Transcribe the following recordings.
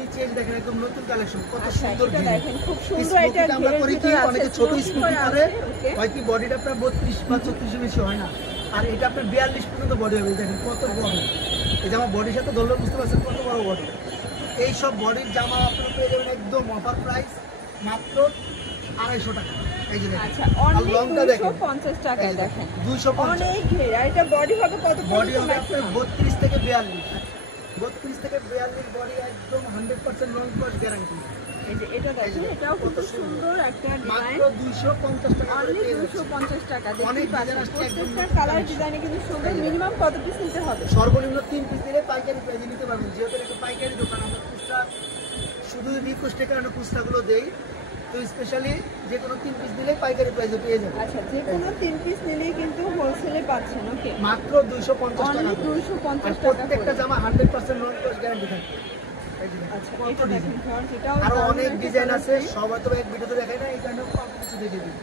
নিচে দেখেন একদম নতুন কালেকশন, কত সুন্দর দেখেন, খুব সুন্দর। এটা আমরা করি কি অনেকে ছোট স্মোকি করে হয় কি বডিটা আপনার 32 বা 34 বেশি হয় না, আর এটা আপনার 42 পর্যন্ত বডি হবে। দেখেন কত বড়, এই জামা বডির সাথে ধরলে বুঝতে পারছেন কত বড় বডি। এই সব বডির জামা আপনারা পেয়ে যাবেন একদম অফার প্রাইস মাত্র 250 টাকা। এই যে দেখেন, আচ্ছা অনলি 250 টাকায় দেখেন 250 অনেক ঘের। আর এটা বডি হবে কত? বডি হবে আপনার 32 থেকে 42, 32 থেকে 42 বডি, একদম 100% নন কস গ্যারান্টি। এই যে এটা দেখেন, এটাও কত সুন্দর একটা ডিজাইন, মাত্র 250 টাকা করে অনলি পেয়ে যাচ্ছেন। 250 টাকা। অনেক দেখতে ডিজাইন পাচ্ছেন আসছে, প্রত্যেকটা কালার ডিজাইনে কিন্তু সুন্দর। মিনিমাম কত পিস নিতে হবে? সর্বনিম্ন 3 পিস দিলে পাইকারি প্রাইসে নিতে পারবেন। যেহেতু এটা পাইকারি দোকান, আমরা খুচরা শুধু রিকোয়েস্টের কারণে খুচরাগুলো দেই, তো স্পেশালি যে কোনো 3 পিস দিলে পাইকারি প্রাইসে পেয়ে যাবেন। আচ্ছা, যে কোনো 3 পিস নিলেই কিন্তু হোলসেলে পাচ্ছেন। ওকে, মাত্র 250 টাকা, অনলি 250 টাকা। প্রত্যেকটা জামা 100% নন কস গ্যারান্টি থাকে। আচ্ছা, এটা দেখেন ভিউয়ার্স, এটাও আরো অনেক ডিজাইন আছে, সব হয়তো এক ভিডিওতে দেখাই না, এই কারণে কম কিছু দেখিয়ে দিই,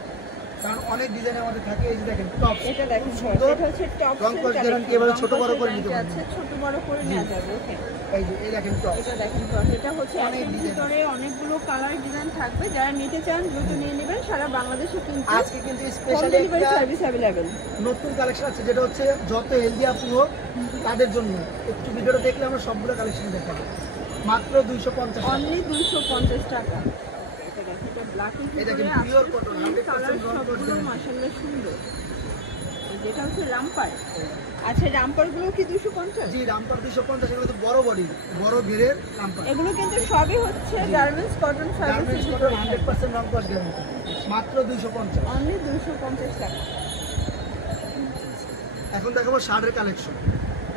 কারণ অনেক ডিজাইন আমাদের থাকে। এই যে দেখেন টপ, এটা দেখেন সুন্দর, এটা হচ্ছে টপ রং কস গ্যারান্টি, এভাবে ছোট বড় করে নিতে পারবেন। আছে, ছোট বড় করে নেওয়া যাবে। ওকে, এই যে এই দেখেন টপ, এটা দেখেন ভিউয়ার্স, এটা হচ্ছে এর ভিতরে অনেকগুলো কালার ডিজাইন থাকবে। যারা নিতে চান দ্রুত নিয়ে নেবেন। সারা বাংলাদেশে কিন্তু আজকে কিন্তু স্পেশালি ডেলিভারি সার্ভিস अवेलेबल। নতুন কালেকশন আছে, যেটা হচ্ছে যত হেলদি আপু হোক তাদের জন্য। একটু ভিডিওটা দেখলে আমরা সবগুলো কালেকশন দেখাবো। মাত্র 250 টাকা, অনলি 250 টাকা। এটা দেখেন, এটা ব্ল্যাক এর ভিতরে আছে, পিওর কটন, 100% সবগুলো মাশাআল্লাহ সুন্দর। যেটা হচ্ছে রামপার। আচ্ছা, রামপার গুলো কি 250? জি, রামপার 250 এর মধ্যে বড় বডি, বড় ঘেরের রামপার। এগুলো কিন্তু সবই হচ্ছে garments cotton garments service, cotton 100% নন কস গ্যারান্টি। মাত্র 250, অনলি 250 টাকা। এখন দেখাবো শার্টের কালেকশন।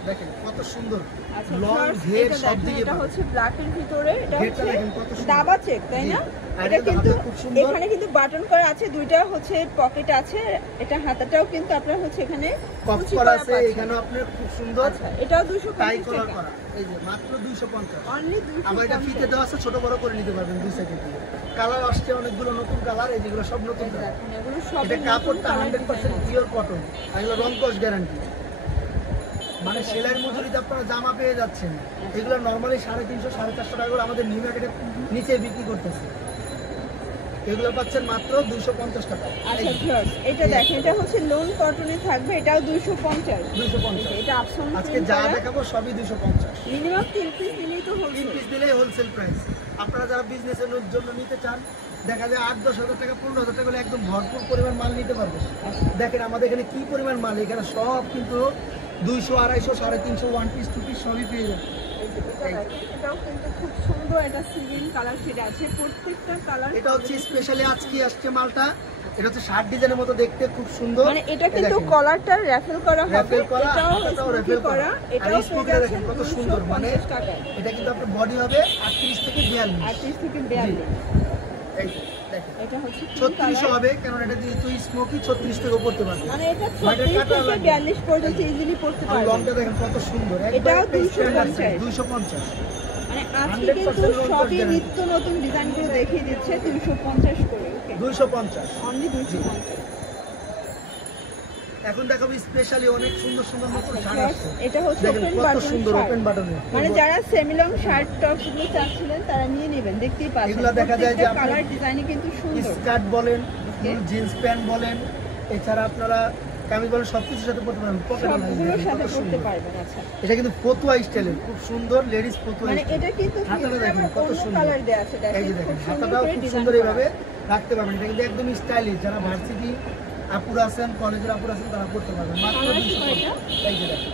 দেখেন কত সুন্দর, আচ্ছা, লং ঘের সব দিকে। এটা হচ্ছে ব্ল্যাক এর ভিতরে, এটা ঘেরটা হচ্ছে দেখেন কত সুন্দর, দাবা চেক, তাই না? এটা কিন্তু খুব সুন্দর। এখানে কিন্তু বাটন করা আছে, দুইটা হচ্ছে পকেট আছে। এটা হাতাটাও কিন্তু আপনার হচ্ছে এখানে কপ কুচি করা আছে, পাচ্ছেন। এখানেও আপনার খুব সুন্দর। আচ্ছা, এটাও টাই 250 কলার টাকা, করা। এই যে মাত্র 250, অনলি আবার এটা ফিতে 250। দেওয়া আছে, ছোট বড় করে নিতে পারবেন দুই সাইডে দিয়ে। কালার আসছে অনেকগুলো নতুন কালার, এই যেগুলো সব নতুন কালার। দেখেন এগুলো সব এটা কাপড়টা 100% পিওর কটন, এগুলো রং কস গ্যারান্টি। মানে সেলাইয়ের মজুরিতে আপনারা জামা পেয়ে যাচ্ছেন। এগুলো নরমালি 350 450 টাকা করে আমাদের নিউ মার্কেটে নিচে বিক্রি করতেছে, এগুলো পাচ্ছেন মাত্র 250 টাকা। আচ্ছা ভিউয়ার্স, এটা দেখেন, এটা হচ্ছে লোন কটনে থাকবে, এটাও 250। 250, এটা আপসন আজকে যা দেখাবো সবই 250। মিনিমাম 3 পিস নিলেই তো 3 হোলসেল। পিস দিলেই হোলসেল প্রাইস। আপনারা যারা বিজনেসের জন্য নিতে চান, দেখা যায় 8-10 হাজার টাকা 15 হাজার টাকা একদম ভরপুর পরিমাণ মাল নিতে পারবেন। দেখেন আমাদের এখানে কি পরিমাণ মাল, এখানে সব কিন্তু 200, 250, 350, 1 পিস 2 পিস সবই পেয়ে যাবেন। এটাও কিন্তু খুব সুন্দর, এটা সিভিল কালার শেড আছে, প্রত্যেকটা কালার। এটা হচ্ছে স্পেশালি আজকে আসছে মালটা, এটা হচ্ছে শার্ট ডিজাইনের মতো দেখতে, খুব সুন্দর। মানে এটা কিন্তু কলারটা র্যাফেল করা হবে, এটাও র্যাফেল করা, এটাও স্পোকেটা দেখেন কত সুন্দর। মানে 250 টাকায়। এটা কিন্তু আপনার বডি হবে 38 থেকে 42, 38 থেকে 42। এই দেখেন এটা হচ্ছে 36 হবে, কারণ এটা দিয়ে তুই স্মোকি 36 থেকে পড়তে পারবে। মানে এটা 36 থেকে 42 পর্যন্ত ইজিলি পড়তে আর পারবে। লংটা দেখেন কত সুন্দর, এটাও একদম 250। 250। মানে আজকে কিন্তু সবই নিত্য নতুন ডিজাইন করে দেখিয়ে দিচ্ছে 250 করে। ওকে, 250, অনলি 250। এখন দেখাবো স্পেশালি অনেক সুন্দর সুন্দর নতুন শার্ট আছে। এটা হচ্ছে ওপেন কত বাটন সুন্দর শার্ট, ওপেন বাটনের। মানে যারা সেমি লং শার্ট টপ গুলো চাচ্ছিলেন তারা নিয়ে নেবেন। দেখতেই পাচ্ছেন এগুলো দেখা যায় যে কালার ডিজাইনই কিন্তু সুন্দর। স্কার্ট বলেন, জিন্স প্যান্ট বলেন, এছাড়া আপনারা কামিজ বলেন, সবকিছুর সাথে পড়তে পারবেন, সবগুলোর সাথে পড়তে পারবেন। আচ্ছা, এটা কিন্তু ফতুয়া স্টাইলের, খুব সুন্দর লেডিস ফতুয়া। মানে এটা কিন্তু হাতাটা দেখেন কত সুন্দর, কালার দেয়া আছে, এই যে দেখেন হাতাটাও খুব সুন্দর এইভাবে রাখতে পারবেন। এটা কিন্তু একদম স্টাইলিশ, যারা ভার্সিটি আপুরা আছেন, কলেজের আপুরা আছেন, তারা পড়তে পারবেন মাত্র 250। এই যে দেখেন,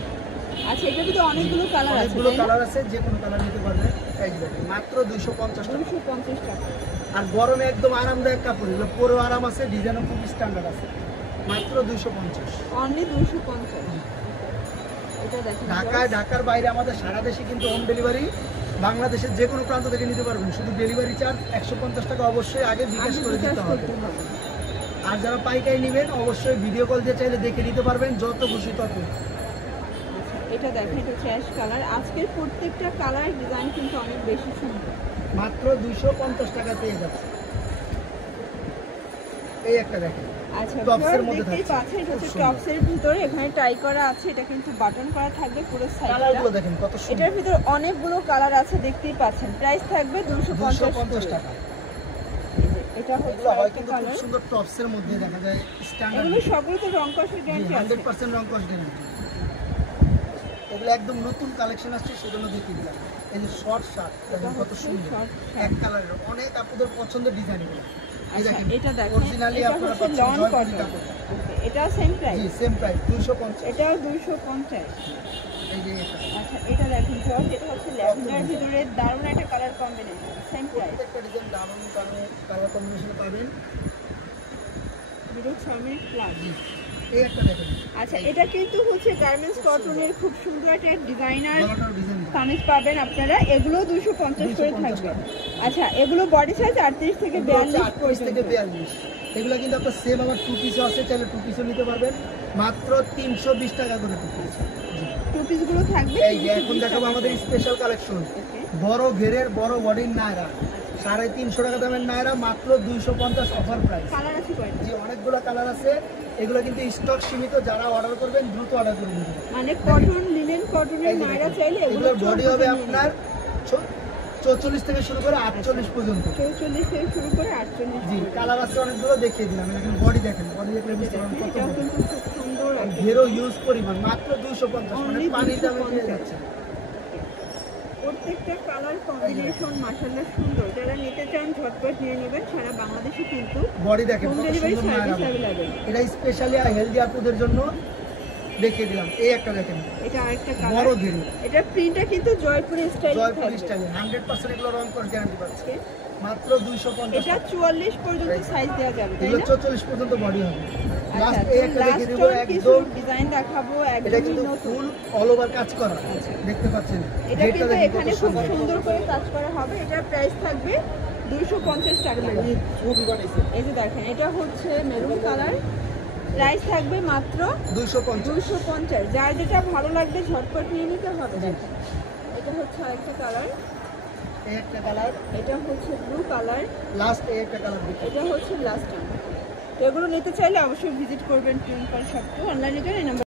আচ্ছা, এটা কিন্তু অনেকগুলো কালার আছে, অনেকগুলো কালার আছে, যে কোনো কালার নিতে পারবেন। এই যে দেখেন মাত্র 250 টাকা। 250 টাকা। আর গরমে একদম আরামদায়ক কাপড়, এগুলো পরেও আরাম আছে, ডিজাইনও খুব স্ট্যান্ডার্ড আছে। মাত্র 250, অনলি 250। এটা দেখেন ঢাকার বাইরে আমাদের সারা দেশে কিন্তু হোম ডেলিভারি, বাংলাদেশের যে কোনো প্রান্ত থেকে নিতে পারবেন। শুধু ডেলিভারি চার্জ 150 টাকা অবশ্যই আগে বিকাশ করে দিতে হবে। আর যারা পাইকারি নেবেন অবশ্যই ভিডিও কল দিয়ে চাইলে দেখে নিতে পারবেন, যত খুশি তত। এটা দেখেন, এটা হচ্ছে অ্যাশ কালার। আজকের প্রত্যেকটা কালার ডিজাইন কিন্তু অনেক বেশি সুন্দর। মাত্র 250 টাকা পেয়ে যাচ্ছে। এই একটা দেখেন আচ্ছা টপসের ভিউয়ার মধ্যে দেখতেই থাকছে পাচ্ছেন এটা হচ্ছে টপসের ভিতরে এখানে টাই করা আছে, এটা কিন্তু বাটন করা থাকবে পুরো সাইডটা। কালারগুলো দেখেন কত সুন্দর, এটার ভিতর অনেকগুলো কালার আছে দেখতেই পাচ্ছেন। প্রাইস থাকবে 250 টাকা। এটা হচ্ছে এগুলো হয় একটা কিন্তু খুব কালার। সুন্দর টপসের মধ্যে দেখা যায় স্ট্যান্ডার্ড, এগুলো সবগুলো তো রং কষের গ্যারান্টি আছে। 100% রং কস গ্যারান্টি। এগুলো একদম নতুন কালেকশন আসছে সেজন্য দেখিয়ে দিলাম। এই যে শর্ট শার্ট দেখেন কত সুন্দর, short এক কালারের অনেক আপনাদের পছন্দের ডিজাইন এগুলো। এই আচ্ছা দেখেন এটা দেখেন, অরিজিনালি এটা আপনারা হচ্ছে পাচ্ছেন লন জয়পুরি কটন। কাপড়। এটাও সেম প্রাইস? জি সেম প্রাইস 250। এটাও 250। এই যে এটা আচ্ছা এটা দেখেন ভিউয়ার, এটা হচ্ছে ল্যাভেন্ডার ভিতরে দারুণ একটা কালার কম্বিনেশন, সেম প্রাইস। প্রত্যেকটা ডিজাইন দারুণ কালার কম্বিনেশনে পাবেন। Video 6 minute plus. এই একটা দেখেন, আচ্ছা এটা কিন্তু হচ্ছে গার্মেন্টস কটনের খুব সুন্দর একটা ডিজাইনার গলাটার ডিজাইন কামিজ পাবেন আপনারা, এগুলো 250 করে 250 থাকবে। টাকা। আচ্ছা এগুলো বডি সাইজ 38 থেকে 42 38 থেকে পর্যন্ত। 42। এগুলো কিন্তু আপনার সেম আবার টু পিসও আছে, চাইলে টু পিসও নিতে পারবেন মাত্র 320 টাকা করে টু পিস। টু পিস গুলো থাকবে এই যে এখন দেখাবো আমাদের স্পেশাল কালেকশন, বড় ঘেরের বড় বডির নায়রা, 350 টাকা দামের নায়রা মাত্র 250 অফার প্রাইস। কালার আছে কয়টা? জি অনেকগুলো কালার আছে, এগুলো কিন্তু স্টক সীমিত, যারা অর্ডার করবেন দ্রুত অর্ডার করে দিবেন। মানে কটন লিনেন কটনের নাইরা চাইলে এগুলোর বডি হবে আপনার 44 থেকে শুরু করে 48 পর্যন্ত। 44 থেকে শুরু করে 48। জি কালার আছে অনেকগুলো, দেখিয়ে দিলাম। এখন বডি দেখেন, বডি দেখলে বুঝতে পারবেন কত এটাও বড়। কিন্তু খুব সুন্দর একটা ঘেরো ইউজ পরিমাণ মাত্র 250, মানে Only পানির দামে 250 পেয়ে যাচ্ছে। প্রত্যেকটা কালার কম্বিনেশন মাশাআল্লাহ সুন্দর। যারা নিতে চান ঝটপট নিয়ে নেবেন, সারা বাংলাদেশে কিন্তু বডি দেখেন হোম কত ডেলিভারি সুন্দর সার্ভিস নায়রা। অ্যাভেলেবেল। এটা স্পেশালি হেলদি আপুদের জন্য দেখিয়ে দিলাম। এই একটা দেখেন এটা আরেকটা বড় কালার। ঘেরি, এটা প্রিন্টটা কিন্তু জয়পুরি স্টাইল জয়পুরি থাকবে। স্টাইলে 100% এগুলো রং কস গ্যারান্টি পাচ্ছে মাত্র 250 এটা টাকা। 44 পর্যন্ত সাইজ দেওয়া যাবে তাই এগুলো না? 44 পর্যন্ত বডি হবে। আচ্ছা লাস্ট এই একটা দেখিয়ে লাস্ট দেবো, কিছু একদম ডিজাইন দেখাবো এটা একদমই কিন্তু নতুন। ফুল অল ওভার কাজ করা, আচ্ছা। দেখতে পাচ্ছেন। এটা গেটটা কিন্তু দেখেন এখানে কত খুব সুন্দর। সুন্দর করে কাজ করা হবে। এটার প্রাইস থাকবে 250 টাকা। এই যে দেখেন এটা হচ্ছে মেরুন কালার, প্রাইস থাকবে মাত্র 250। 250। যার যেটা ভালো লাগবে ঝটপট নিয়ে নিতে হবে। দেখেন এটা হচ্ছে আরেকটা কালার, এই একটা কালার, এটা হচ্ছে ব্লু কালার, লাস্ট এই একটা কালার দেখেন। এটা হচ্ছে লাস্ট টাইম। তো এগুলো নিতে চাইলে অবশ্যই ভিজিট করবেন টুইঙ্কল শপ টু। অনলাইনে জন্য এই নাম্বার